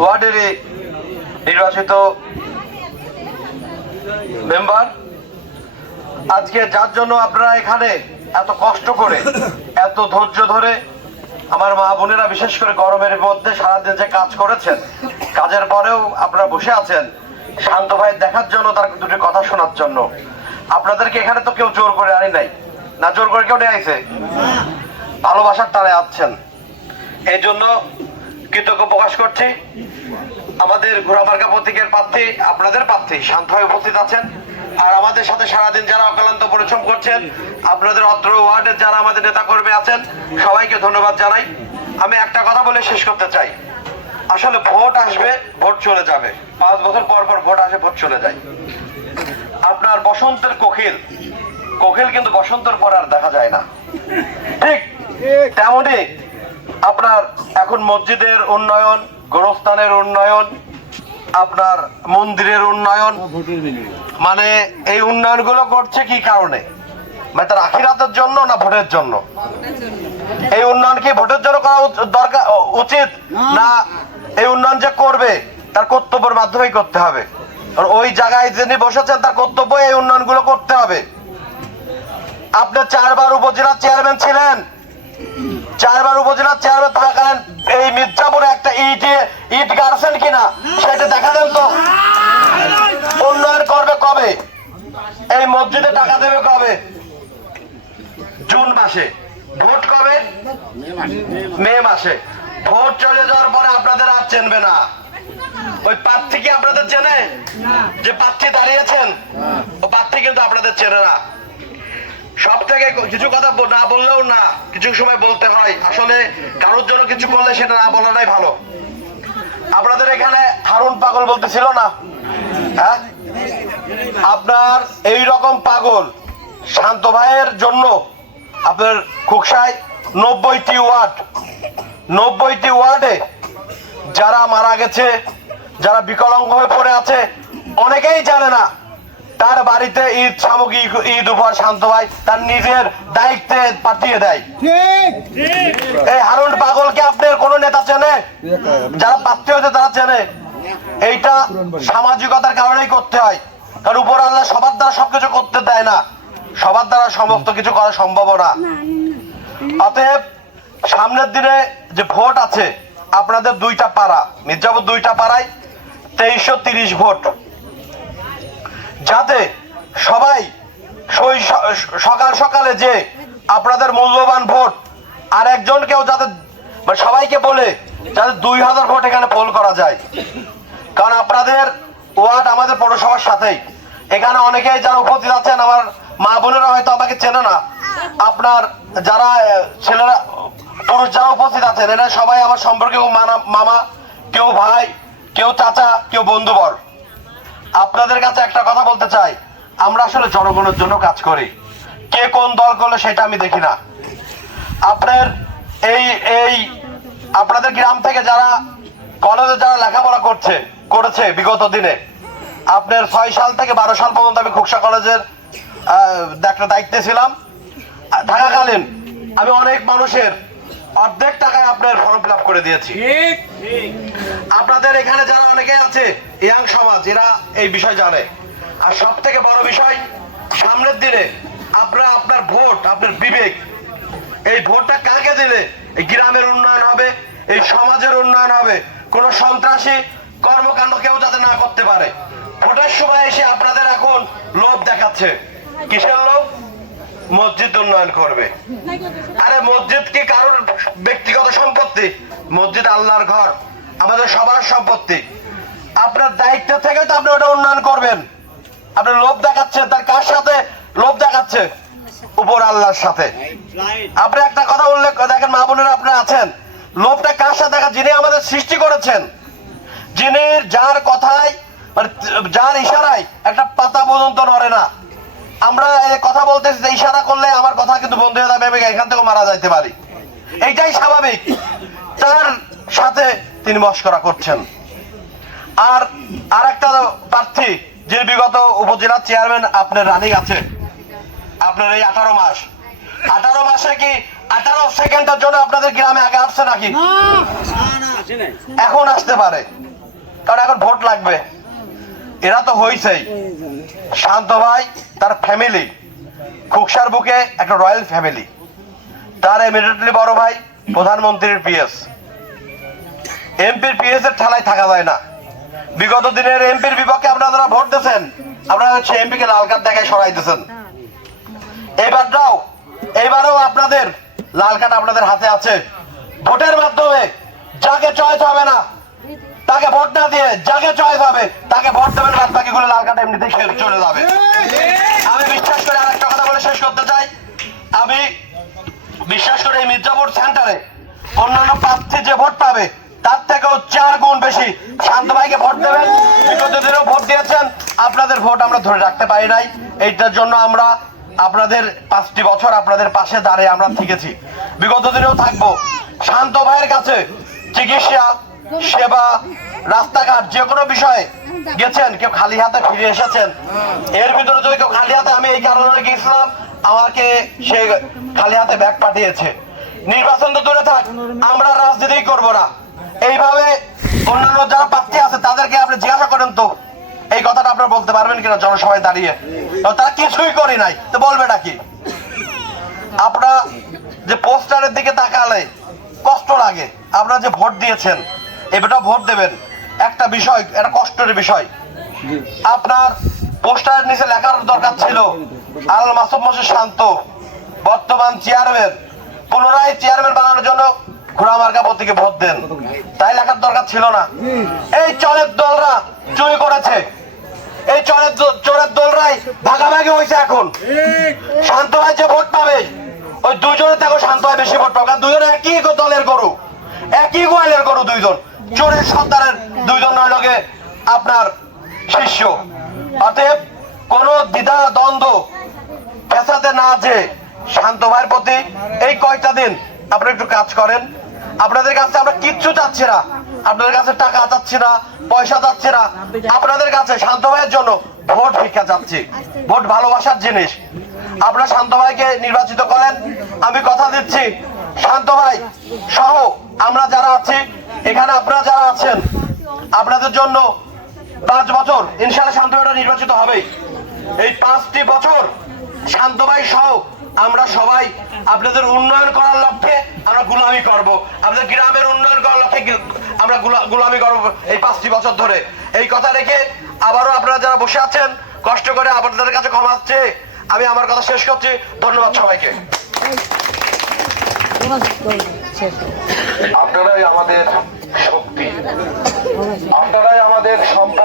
ওয়ার্ডেরই নির্বাচিত মেম্বার। আজকে যার জন্য আপনারা এখানে এত কষ্ট করে, এত ধৈর্য ধরে আমার মা বোনেরা বিশেষ করে গরমের মধ্যে সারাদিন যে কাজ করেছেন, কাজের পরেও আপনারা বসে আছেন, শান্ত ভাই দেখার জন্য তার দুটি কথা শোনার জন্য। আপনাদেরকে এখানে তো কেউ জোর করে আনি নাই। না, জোর করে কেউ নিয়ে আইছে। ভালোবাসার তারা আছেন। এই জন্য কৃতজ্ঞ প্রকাশ করছি। আমাদের ঘোড়ামার্কা প্রতীকের প্রার্থী আপনাদের প্রার্থী শান্ত হয়ে উপস্থিত আছেন। আর আমাদের সাথে সারাদিন যারা অক্লান্ত পরিশ্রম করছেন, আপনাদের অত্র ওয়ার্ডের যারা আমাদের নেতা কর্মী আছেন, সবাইকে ধন্যবাদ জানাই। আমি একটা কথা বলে শেষ করতে চাই। আসলে ভোট আসবে, ভোট চলে যাবে। পাঁচ বছর পর পর ভোট আসে, ভোট চলে যায়। আপনার বসন্তের কোকিল কোকিল কিন্তু বসন্তের পর আর দেখা যায় না। ঠিক তেমনি আপনার এখন মসজিদের উন্নয়ন, গোরস্থানের উন্নয়ন, আপনার মন্দিরের উন্নয়ন মানে এই উন্নয়নগুলো করছে কি কারণে? মানে তার আখিরাতের জন্য না ভোটের জন্য? এই উন্নয়ন কি ভোটের জন্য করা দরকার উচিত? না, এই উন্নয়ন যে করবে, তার কর্তব্যের মাধ্যমেই করতে হবে। ওই জায়গায় যিনি বসেছেন, তার কর্তব্য এই উন্নয়নগুলো করতে হবে। আপনি চারবার উপজেলা চেয়ারম্যান ছিলেন। চারবার উপজেলার চেয়ারম্যান থাকাকালীন এই মির্জাপুরে একটা ইট ইট গাড়ছেন কিনা, সেটা দেখা দেন তো। উন্নয়ন করবে কবে? এই মসজিদে টাকা দেবে কবে? জুন মাসে। ভোট কবে? মে মাসে। ভোট চলে যাওয়ার পরে আপনাদের আর চেনবে না। ওই প্রার্থী কি আপনাদের চেনে? যে প্রার্থী দাঁড়িয়েছেন? ও প্রার্থী কিন্তু আপনাদের চেনে না। সব থেকে কিছু কথা না বললেও না, কিছু সময় বলতে হয়। আসলে কারোর জন্য কিছু করলে সেটা না বলাটাই ভালো। আপনাদের এখানে হারুন পাগল বলতেছিল না? হ্যাঁ? আপনার এই রকম পাগল, শান্ত ভাইয়ের জন্য আপনার খুকসায় নব্বইটি ওয়ার্ড, নব্বইটি ওয়ার্ডে যারা মারা গেছে, যারা বিকলাঙ্গ হয়ে পড়ে আছে, অনেকেই জানে না তার বাড়িতে ঈদ সামগ্রী ঈদ উপহার শান্ত ভাই তার নিজের দায়িত্বে পাঠিয়ে দেয়। এই হারুন পাগলকে আপনার কোন নেতা চেনে? যারা প্রার্থী হয়েছে তারা চেনে। এইটা সামাজিকতার কারণেই করতে হয়। কারণ উপর আল্লাহ সবার দ্বারা সবকিছু করতে দেয় না। সবার দ্বারা সমস্ত কিছু করা সম্ভব না। অতএব সামনের দিনে যে ভোট আছে আপনাদের দুইটা পাড়া মির্জাপুর দুইটা পাড়ায় তেইশশো তিরিশ ভোট। যাতে সবাই সকাল সকালে যে আপনাদের মূল্যবান ভোট আর একজনকেও যাতে মানে সবাইকে বলে যাতে দুই হাজার ভোট এখানে পোল করা যায়। কারণ আপনাদের ওয়ার্ড আমাদের পৌরসভার সাথেই। এখানে অনেকেই যারা উপস্থিত আছেন, আমার মা বোনেরা হয়তো আমাকে চেনে না। আপনার যারা ছেলেরা, পুরুষ যারা উপস্থিত আছেন, এরা সবাই আমার সম্পর্কে মামা, কেউ ভাই, কেউ চাচা, কেউ বন্ধুবর। আপনাদের কাছে একটা কথা বলতে চাই। আমরা আসলে জনগণের জন্য কাজ করি। কে কোন দল করলে সেটা আমি দেখি না। আপনার এই এই, আপনাদের গ্রাম থেকে যারা কলেজে যারা লেখাপড়া করছে, করেছে বিগত দিনে, আপনার ছয় সাল থেকে বারো সাল পর্যন্ত আমি খুকসা কলেজের একটা দায়িত্বে ছিলাম। থাকাকালীন আমি অনেক মানুষের অর্ধেক টাকায় আপনার ফর্ম ফিল করে দিয়েছি। আপনাদের এখানে যারা অনেকে আছে ইয়াং সমাজ এরা এই বিষয় জানে। আর সব থেকে বড় বিষয় সামনের দিনে আপনার আপনার ভোট আপনার বিবেক এই ভোটটা কাকে দিলে? এই গ্রামের উন্নয়ন হবে এই সমাজের উন্নয়ন হবে। কোন সন্ত্রাসী কর্মকাণ্ড কেউ যাতে না করতে পারে। ভোটের সময় এসে আপনাদের এখন লোভ দেখাচ্ছে। কিসের লোভ? মসজিদ উন্নয়ন করবে। আরে মসজিদ কি কারোর ব্যক্তিগত সম্পত্তি? মসজিদ আল্লাহর ঘর, আমাদের সবার সম্পত্তি। আপনার দায়িত্ব থেকে তো আপনি ওটা উন্নয়ন করবেন। আপনি লোভ দেখাচ্ছেন, তার কার সাথে লোভ দেখাচ্ছে? উপর আল্লাহর সাথে। আপনি একটা কথা উল্লেখ করে দেখেন, মা বোনেরা আপনারা আছেন। লোভটা কার সাথে দেখা? যিনি আমাদের সৃষ্টি করেছেন। যিনি যার কথায় মানে যার ইশারায় একটা পাতা পর্যন্ত নড়ে না। আমরা কথা বলতেছি যে ইশারা করলে আমার কথা কিন্তু বন্ধ হয়ে যাবে এখান থেকে মারা যাইতে পারি। এইটাই স্বাভাবিক। তার সাথে তিনি মস্করা করছেন। আর আর একটা প্রার্থী যে বিগত উপজেলার চেয়ারম্যান আপনার রানিং আছে আপনার এই আঠারো মাস। আঠারো মাসে কি আঠারো সেকেন্ডের জন্য আপনাদের গ্রামে আগে আসছে নাকি? এখন আসতে পারে। কারণ এখন ভোট লাগবে। এরা তো হইছেই। শান্ত ভাই, তার ফ্যামিলি খুকসার বুকে একটা রয়্যাল ফ্যামিলি তার ইমিডিয়েটলি বড় ভাই প্রধানমন্ত্রীর পিএস এমপির পিএস এর ঠেলায় থাকা যায় না। বিগত দিনের এমপির বিপক্ষে আপনারা ভোট দিয়েছেন, আপনারা হচ্ছে এমপি কে লাল কার্ড দেখায় সরাই দিয়েছেন। এবারটাও এবারেও আপনাদের লাল কার্ড আপনাদের হাতে আছে। ভোটের মাধ্যমে যাকে চয়েস হবে না তাকে ভোট না দিয়ে যাকে চয়েস হবে, তাকে ভোট দেবেন বাদগুলো লাল কার্ড এমনিতেই চলে যাবে। আমি বিশ্বাস করে আরেকটা কথা বলে শেষ করতে চাই। আমি বিশ্বাস করে এই মির্জাপুর সেন্টারে অন্যান্য প্রার্থী যে ভোট পাবে, তার থেকেও চার গুণ বেশি শান্ত ভাইকে ভোট দেবেন। বিগত দিনেও ভোট দিয়েছেন, আপনাদের ভোট আমরা ধরে রাখতে পারি নাই। এইটার জন্য আমরা আপনাদের পাঁচটি বছর আপনাদের পাশে দাঁড়িয়ে আমরা থেকেছি। বিগত দিনেও থাকব। শান্ত ভাইয়ের কাছে চিকিৎসা সেবা, রাস্তাঘাট যে কোনো বিষয়ে গেছেন, কেউ খালি হাতে ফিরে এসেছেন। এর ভিতরে যদি কেউ খালি হাতে, আমি এই কারণে গিয়েছিলাম, আমাকে সে খালি হাতে ব্যাগ পাঠিয়েছে। নির্বাচন তো দূরে থাক, আমরা রাজনীতি করব না। এইভাবে অন্যান্য যারা প্রার্থী আছে, তাদেরকে আপনি জিজ্ঞাসা করেন তো, এই কথাটা আপনারা বলতে পারবেন কিনা, জনসভায় দাঁড়িয়ে। তারা কিছুই করি নাই, তো বলবে নাকি? আপনারা যে পোস্টারের দিকে তাকালে কষ্ট লাগে, আপনারা যে ভোট দিয়েছেন এবারটা ভোট দেবেন। একটা বিষয় একটা কষ্টের বিষয়। আপনার পোস্টারের নিচে লেখার দরকার ছিল আল মাসুম মাসুদ শান্ত বর্তমান চেয়ারম্যান। পুনরায় চেয়ারম্যান বানানোর জন্য ঘোড়া মার্কা প্রতীকে ভোট দেন। তাই লেখার দরকার ছিল না। এই চলের দলরা চুরি করেছে। এই চোরের চোরের দলরাই ভাগাভাগি হয়েছে এখন। শান্ত ভাই যে ভোট পাবে ওই দুজনে দেখো শান্ত ভাই বেশি ভোট পাবে। কারণ দুজনে একই গো- দলের গরু। একই গোয়ালের গরু দুইজন। চোরের সর্দারের দুইজন লগে আপনার শিষ্য। অতএব কোন দ্বিধা, দ্বন্দ্ব পেশাতে না যে শান্ত ভাইয়ের প্রতি এই কয়টা দিন আপনারা একটু কাজ করেন। আপনাদের কাছে আমরা কিচ্ছু চাচ্ছি না। আপনাদের কাছে টাকা চাচ্ছি না, পয়সা চাচ্ছি না। আপনাদের কাছে শান্ত ভাইয়ের জন্য ভোট ভিক্ষা চাচ্ছি। ভোট ভালোবাসার জিনিস। আপনারা শান্ত ভাইকে নির্বাচিত করেন। আমি কথা দিচ্ছি, শান্ত ভাই সহ আমরা যারা আছি এখানে আপনারা যারা আছেন আপনাদের জন্য পাঁচ বছর ইনশাল্লাহ শান্ত ভাইটা নির্বাচিত হবেই। এই পাঁচটি বছর শান্ত ভাই সহ আমরা সবাই আপনাদের উন্নয়ন করার লক্ষ্যে আমরা গুলামি করব। আপনাদের গ্রামের উন্নয়ন করার লক্ষ্যে আমরা গুলামি করব এই পাঁচটি বছর ধরে। এই কথা রেখে আবারও আপনারা যারা বসে আছেন কষ্ট করে আপনাদের কাছে ক্ষমা চেয়ে আমি আমার কথা শেষ করছি। ধন্যবাদ সবাইকে। আপনারাই আমাদের শক্তি আপনারাই আমাদের সম্পদ।